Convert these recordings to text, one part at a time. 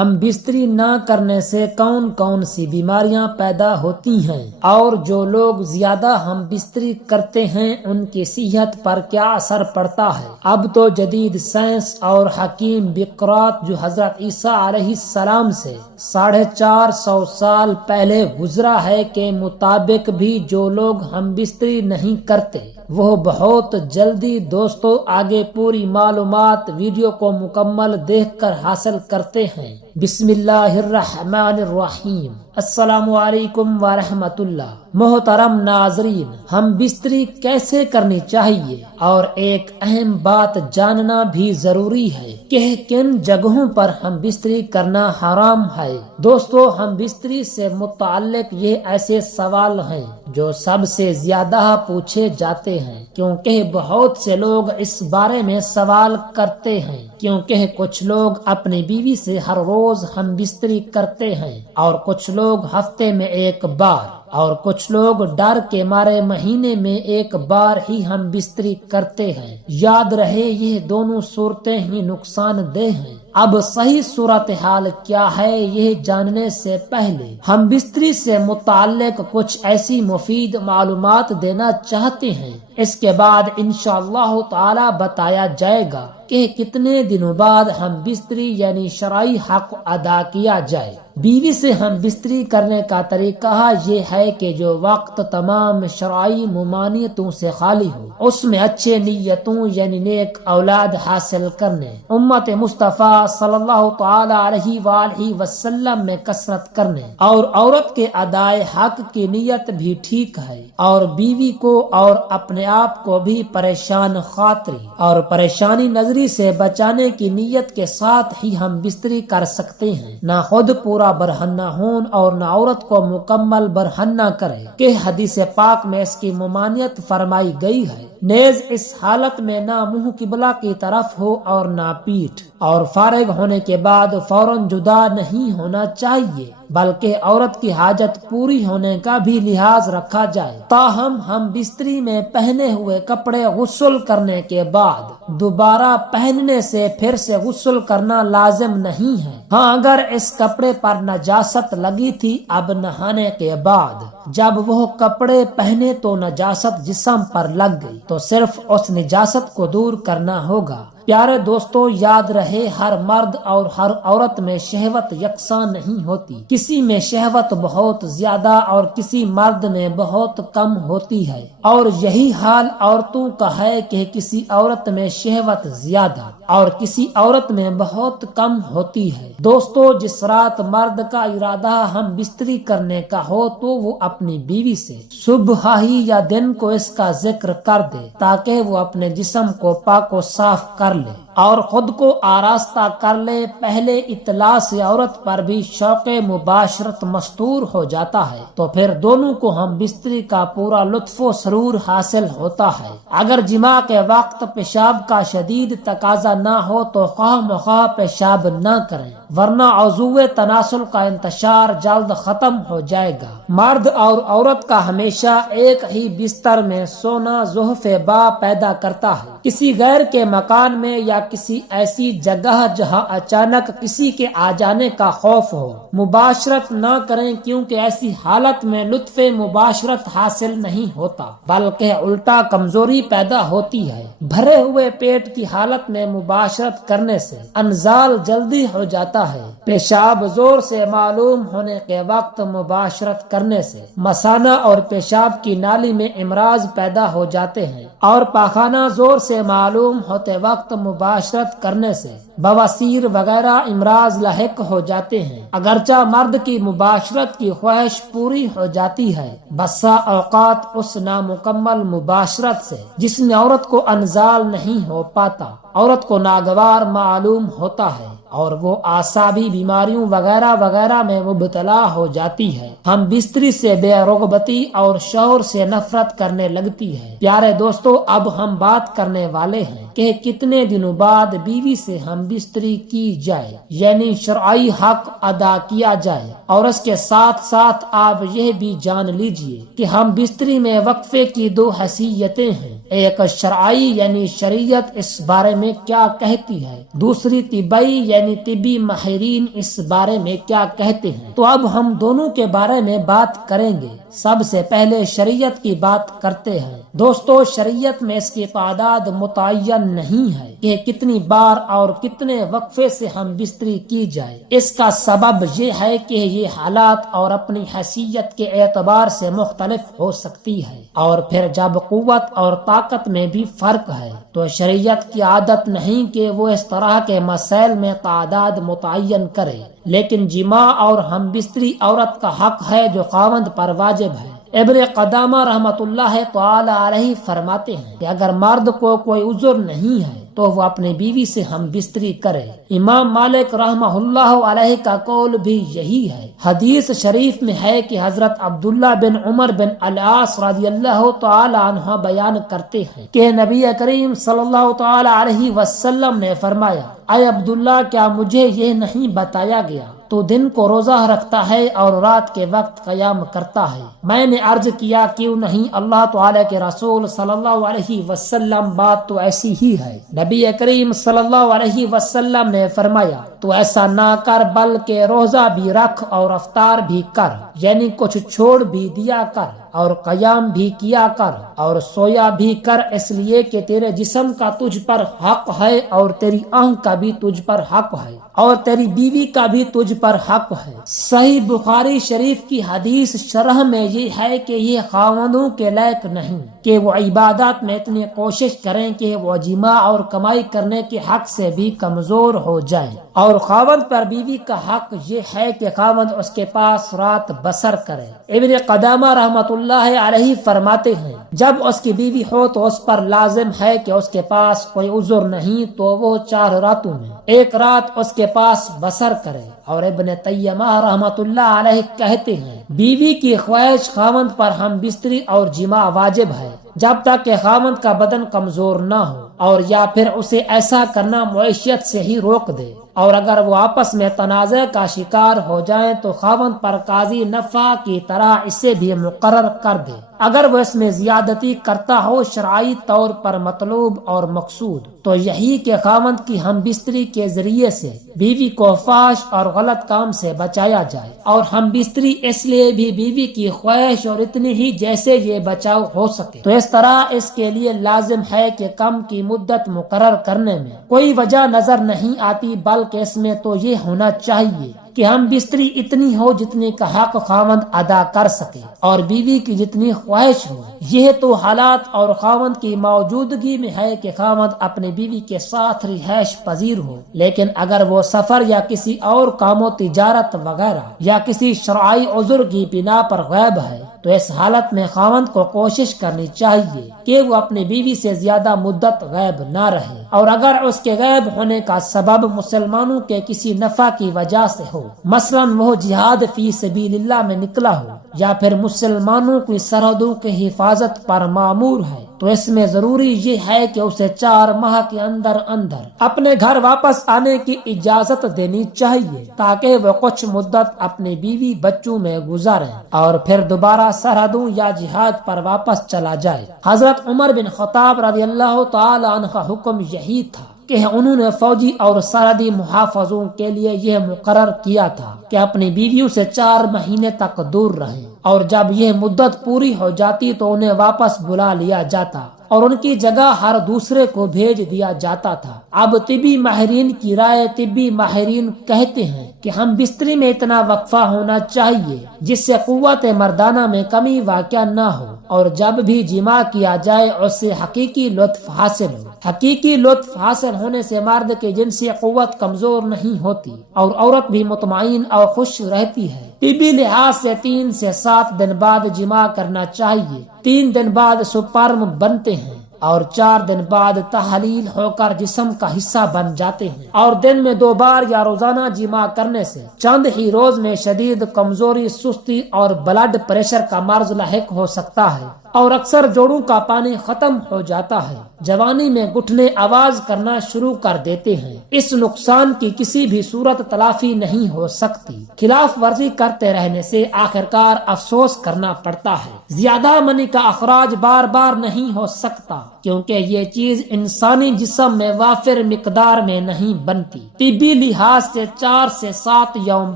ہم بستری نہ کرنے سے کون کون سی بیماریاں پیدا ہوتی ہیں اور جو لوگ زیادہ ہم بستری کرتے ہیں ان کی صحت پر کیا اثر پڑتا ہے۔ اب تو جدید سائنس اور حکیم بقرات جو حضرت عیسیٰ علیہ السلام سے 450 سال پہلے گزرا ہے کے مطابق بھی جو لوگ ہم بستری نہیں کرتے وہ بہت جلدی دوستو آگے پوری معلومات ویڈیو کو مکمل دیکھ کر حاصل کرتے ہیں۔ بسم اللہ الرحمن الرحیم۔ السلام علیکم ورحمۃ اللہ۔ محترم ناظرین، ہم بستری کیسے کرنی چاہیے اور ایک اہم بات جاننا بھی ضروری ہے کہ کن جگہوں پر ہم بستری کرنا حرام ہے۔ دوستو ہم بستری سے متعلق یہ ایسے سوال ہیں جو سب سے زیادہ پوچھے جاتے ہیں کیونکہ بہت سے لوگ اس بارے میں سوال کرتے ہیں کیونکہ کچھ لوگ اپنی بیوی سے ہر روز ہم بستری کرتے ہیں اور کچھ لوگ ہفتے میں ایک بار اور کچھ لوگ ڈر کے مارے مہینے میں ایک بار ہی ہم بستری کرتے ہیں۔ یاد رہے یہ دونوں صورتیں ہی نقصان دہ ہیں۔ اب صحیح صورتحال کیا ہے یہ جاننے سے پہلے ہم بستری سے متعلق کچھ ایسی مفید معلومات دینا چاہتے ہیں۔ اس کے بعد انشاءاللہ تعالی بتایا جائے گا کہ کتنے دنوں بعد ہم بستری یعنی شرعی حق ادا کیا جائے۔ بیوی سے ہم بستری کرنے کا طریقہ یہ ہے کہ جو وقت تمام شرعی ممانعتوں سے خالی ہو، اس میں اچھے نیتوں یعنی نیک اولاد حاصل کرنے، امت مصطفیٰ صلی اللہ تعالی علیہ وآلہ وسلم میں کثرت کرنے اور عورت کے ادائے حق کی نیت بھی ٹھیک ہے اور بیوی کو اور اپنے آپ کو بھی پریشان خاطری اور پریشانی نظری سے بچانے کی نیت کے ساتھ ہی ہم بستری کر سکتے ہیں۔ نہ خود پورا برہنہ ہون اور نہ عورت کو مکمل برہنہ کرے کہ حدیث پاک میں اس کی ممانعت فرمائی گئی ہے۔ نیز اس حالت میں نہ منہ قبلہ کی طرف ہو اور نہ پیٹھ اور فارغ ہونے کے بعد فوراً جدا نہیں ہونا چاہیے بلکہ عورت کی حاجت پوری ہونے کا بھی لحاظ رکھا جائے۔ تاہم ہم بستری میں پہنے ہوئے کپڑے غسل کرنے کے بعد دوبارہ پہننے سے پھر سے غسل کرنا لازم نہیں ہے۔ ہاں اگر اس کپڑے پر نجاست لگی تھی اب نہانے کے بعد جب وہ کپڑے پہنے تو نجاست جسم پر لگ گئی تو صرف اس نجاست کو دور کرنا ہوگا۔ پیارے دوستو یاد رہے ہر مرد اور ہر عورت میں شہوت یکساں نہیں ہوتی، کسی میں شہوت بہت زیادہ اور کسی مرد میں بہت کم ہوتی ہے اور یہی حال عورتوں کا ہے کہ کسی عورت میں شہوت زیادہ اور کسی عورت میں بہت کم ہوتی ہے۔ دوستو جس رات مرد کا ارادہ ہم بستری کرنے کا ہو تو وہ اپنی بیوی سے صبح ہی یا دن کو اس کا ذکر کر دے تاکہ وہ اپنے جسم کو پاک و صاف کر لے اور خود کو آراستہ کر لے۔ پہلے اطلاع سے عورت پر بھی شوق مباشرت مستور ہو جاتا ہے تو پھر دونوں کو ہم بستری کا پورا لطف و سرور حاصل ہوتا ہے۔ اگر جماع کے وقت پیشاب کا شدید تقاضا نہ ہو تو خواہ مخواہ پیشاب نہ کریں ورنہ عضو تناسل کا انتشار جلد ختم ہو جائے گا۔ مرد اور عورت کا ہمیشہ ایک ہی بستر میں سونا ضعف با پیدا کرتا ہے۔ کسی غیر کے مکان میں یا کسی ایسی جگہ جہاں اچانک کسی کے آ جانے کا خوف ہو مباشرت نہ کریں کیونکہ ایسی حالت میں لطف مباشرت حاصل نہیں ہوتا بلکہ الٹا کمزوری پیدا ہوتی ہے۔ بھرے ہوئے پیٹ کی حالت میں مباشرت کرنے سے انزال جلدی ہو جاتا ہے۔ پیشاب زور سے معلوم ہونے کے وقت مباشرت کرنے سے مثانہ اور پیشاب کی نالی میں امراض پیدا ہو جاتے ہیں اور پاخانہ زور سے معلوم ہوتے وقت مباشرت کرنے سے بواسیر وغیرہ امراض لاحق ہو جاتے ہیں۔ اگرچہ مرد کی مباشرت کی خواہش پوری ہو جاتی ہے بسا اوقات اس نامکمل مباشرت سے جس میں عورت کو انزال نہیں ہو پاتا عورت کو ناگوار معلوم ہوتا ہے اور وہ اعصابی بیماریوں وغیرہ وغیرہ میں مبتلا ہو جاتی ہے۔ ہم بستری سے بے رغبتی اور شوہر سے نفرت کرنے لگتی ہے۔ پیارے دوستو اب ہم بات کرنے والے ہیں کہ کتنے دنوں بعد بیوی سے ہم بستری کی جائے، یعنی شرعی حق ادا کیا جائے۔ اور اس کے ساتھ ساتھ آپ یہ بھی جان لیجئے کہ ہم بستری میں وقفے کی دو حیثیتیں ہیں، ایک شرعی یعنی شریعت اس بارے میں کیا کہتی ہے، دوسری طبی یعنی طبی ماہرین اس بارے میں کیا کہتے ہیں۔ تو اب ہم دونوں کے بارے میں بات کریں گے۔ سب سے پہلے شریعت کی بات کرتے ہیں۔ دوستو، شریعت میں اس کی تعداد متعین نہیں ہے کہ کتنی بار اور کتنے وقفے سے ہم بستری کی جائے۔ اس کا سبب یہ ہے کہ یہ حالات اور اپنی حیثیت کے اعتبار سے مختلف ہو سکتی ہے، اور پھر جب قوت اور طاقت میں بھی فرق ہے تو شریعت کی عادت نہیں کہ وہ اس طرح کے مسائل میں تعداد متعین کرے، لیکن جماع اور ہم بستری عورت کا حق ہے جو خاوند پر واجب ہے۔ ابن قدامہ رحمۃ اللہ تعالی علیہ فرماتے ہیں کہ اگر مرد کو کوئی عذر نہیں ہے تو وہ اپنی بیوی سے ہم بستری کرے۔ امام مالک رحمہ اللہ علیہ کا قول بھی یہی ہے۔ حدیث شریف میں ہے کہ حضرت عبداللہ بن عمر بن العاص رضی اللہ تعالی عنہ بیان کرتے ہیں کہ نبی کریم صلی اللہ تعالی علیہ وسلم نے فرمایا، اے عبداللہ، کیا مجھے یہ نہیں بتایا گیا تو دن کو روزہ رکھتا ہے اور رات کے وقت قیام کرتا ہے؟ میں نے عرض کیا، کیوں نہیں اللہ تعالی کے رسول صلی اللہ علیہ وسلم، بات تو ایسی ہی ہے۔ نبی کریم صلی اللہ علیہ وسلم نے فرمایا، تو ایسا نہ کر بلکہ روزہ بھی رکھ اور افطار بھی کر، یعنی کچھ چھوڑ بھی دیا کر اور قیام بھی کیا کر اور سویا بھی کر، اس لیے کہ تیرے جسم کا تجھ پر حق ہے اور تیری آنکھ کا بھی تجھ پر حق ہے اور تیری بیوی کا بھی تجھ پر حق ہے۔ صحیح بخاری شریف کی حدیث شرح میں یہ ہے کہ یہ خاوندوں کے لائق نہیں کہ وہ عبادات میں اتنی کوشش کریں کہ وہ جماع اور کمائی کرنے کے حق سے بھی کمزور ہو جائیں، اور خاوند پر بیوی کا حق یہ ہے کہ خاوند اس کے پاس رات بسر کرے۔ ابن قدامہ رحمۃ اللہ علیہ فرماتے ہیں، جب اس کی بیوی ہو تو اس پر لازم ہے کہ اس کے پاس کوئی عذر نہیں تو وہ 4 راتوں میں ایک رات اس کے پاس بسر کرے۔ اور ابن تیمیہ رحمۃ اللہ علیہ کہتے ہیں، بیوی کی خواہش خاوند پر ہم بستری اور جماع واجب ہے جب تک کہ خاوند کا بدن کمزور نہ ہو، اور یا پھر اسے ایسا کرنا معیشت سے ہی روک دے، اور اگر وہ آپس میں تنازع کا شکار ہو جائیں تو خاوند پر قاضی نفع کی طرح اسے بھی مقرر کر دے اگر وہ اس میں زیادتی کرتا ہو شرعی طور پر مطلوب اور مقصود۔ تو یہی کہ خاوند کی ہم بستری کے ذریعے سے بیوی کو فحش اور غلط کام سے بچایا جائے، اور ہم بستری اس لیے بھی بیوی کی خواہش اور اتنی ہی جیسے یہ بچاؤ ہو سکے۔ تو اس طرح اس کے لیے لازم ہے کہ کم کی مدت مقرر کرنے میں کوئی وجہ نظر نہیں آتی، بلکہ اس میں تو یہ ہونا چاہیے کہ ہم بستری اتنی ہو جتنی کا حق خاوند ادا کر سکے اور بیوی کی جتنی خواہش ہو۔ یہ تو حالات اور خاوند کی موجودگی میں ہے کہ خاوند اپنی بیوی کے ساتھ رہائش پذیر ہو، لیکن اگر وہ سفر یا کسی اور کام و تجارت وغیرہ یا کسی شرعی عذر کی بنا پر غائب ہے تو اس حالت میں خاوند کو کوشش کرنی چاہیے کہ وہ اپنی بیوی سے زیادہ مدت غائب نہ رہے، اور اگر اس کے غائب ہونے کا سبب مسلمانوں کے کسی نفع کی وجہ سے ہو، مثلا وہ جہاد فی سبیل اللہ میں نکلا ہو یا پھر مسلمانوں کی سرحدوں کی حفاظت پر مامور ہے، تو اس میں ضروری یہ ہے کہ اسے 4 ماہ کے اندر اندر اپنے گھر واپس آنے کی اجازت دینی چاہیے تاکہ وہ کچھ مدت اپنی بیوی بچوں میں گزاریں اور پھر دوبارہ سرحدوں یا جہاد پر واپس چلا جائے۔ حضرت عمر بن خطاب رضی اللہ تعالی عنہ کا حکم یہی تھا کہ انہوں نے فوجی اور سرحدی محافظوں کے لیے یہ مقرر کیا تھا کہ اپنی بیویوں سے 4 مہینے تک دور رہیں، اور جب یہ مدت پوری ہو جاتی تو انہیں واپس بلا لیا جاتا اور ان کی جگہ ہر دوسرے کو بھیج دیا جاتا تھا۔ اب طبی ماہرین کی رائے، طبی ماہرین کہتے ہیں کہ ہم بستری میں اتنا وقفہ ہونا چاہیے جس سے قوت مردانہ میں کمی واقع نہ ہو، اور جب بھی جماع کیا جائے اس سے حقیقی لطف حاصل ہو۔ حقیقی لطف حاصل ہونے سے مرد کی جنسی قوت کمزور نہیں ہوتی اور عورت بھی مطمئن اور خوش رہتی ہے۔ طبی لحاظ سے 3 سے 7 دن بعد جماع کرنا چاہیے۔ 3 دن بعد سپرم بنتے ہیں اور 4 دن بعد تحلیل ہو کر جسم کا حصہ بن جاتے ہیں، اور دن میں 2 بار یا روزانہ جماع کرنے سے چند ہی روز میں شدید کمزوری، سستی اور بلڈ پریشر کا مرض لاحق ہو سکتا ہے۔ اور اکثر جوڑوں کا پانی ختم ہو جاتا ہے، جوانی میں گھٹنے آواز کرنا شروع کر دیتے ہیں۔ اس نقصان کی کسی بھی صورت تلافی نہیں ہو سکتی۔ خلاف ورزی کرتے رہنے سے آخرکار افسوس کرنا پڑتا ہے۔ زیادہ منی کا اخراج بار بار نہیں ہو سکتا کیونکہ یہ چیز انسانی جسم میں وافر مقدار میں نہیں بنتی۔ طبی لحاظ سے 4 سے 7 یوم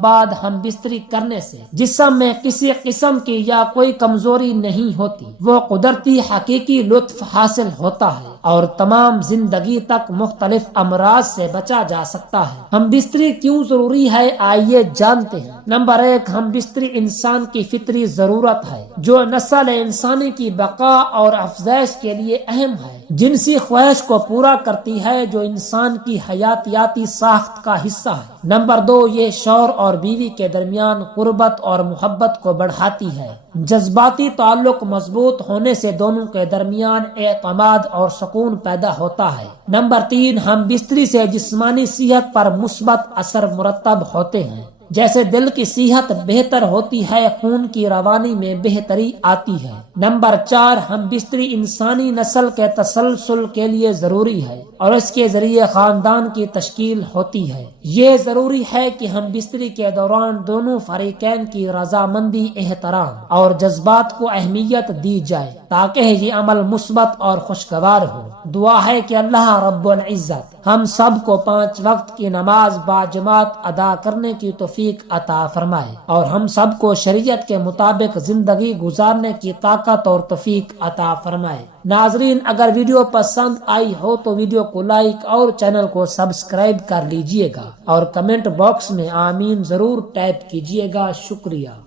بعد ہم بستری کرنے سے جسم میں کسی قسم کی یا کوئی کمزوری نہیں ہوتی، وہ قدرتی حقیقی لطف حاصل ہوتا ہے اور تمام زندگی تک مختلف امراض سے بچا جا سکتا ہے۔ ہم بستری کیوں ضروری ہے، آئیے جانتے ہیں۔ نمبر 1، ہم بستری انسان کی فطری ضرورت ہے جو نسل انسانی کی بقا اور افزائش کے لیے اہم ہے۔ جنسی خواہش کو پورا کرتی ہے جو انسان کی حیاتیاتی ساخت کا حصہ ہے۔ نمبر 2، یہ شوہر اور بیوی کے درمیان قربت اور محبت کو بڑھاتی ہے۔ جذباتی تعلق مضبوط ہونے سے دونوں کے درمیان اعتماد اور سکون پیدا ہوتا ہے۔ نمبر 3، ہم بستری سے جسمانی صحت پر مثبت اثر مرتب ہوتے ہیں، جیسے دل کی صحت بہتر ہوتی ہے، خون کی روانی میں بہتری آتی ہے۔ نمبر 4، ہم بستری انسانی نسل کے تسلسل کے لیے ضروری ہے اور اس کے ذریعے خاندان کی تشکیل ہوتی ہے۔ یہ ضروری ہے کہ ہم بستری کے دوران دونوں فریقین کی رضامندی، احترام اور جذبات کو اہمیت دی جائے تاکہ یہ عمل مثبت اور خوشگوار ہو۔ دعا ہے کہ اللہ رب العزت ہم سب کو 5 وقت کی نماز باجماعت ادا کرنے کی توفیق عطا فرمائے اور ہم سب کو شریعت کے مطابق زندگی گزارنے کی طاقت اور توفیق عطا فرمائے۔ ناظرین، اگر ویڈیو پسند آئی ہو تو ویڈیو کو لائک اور چینل کو سبسکرائب کر لیجئے گا اور کمنٹ باکس میں آمین ضرور ٹائپ کیجئے گا۔ شکریہ۔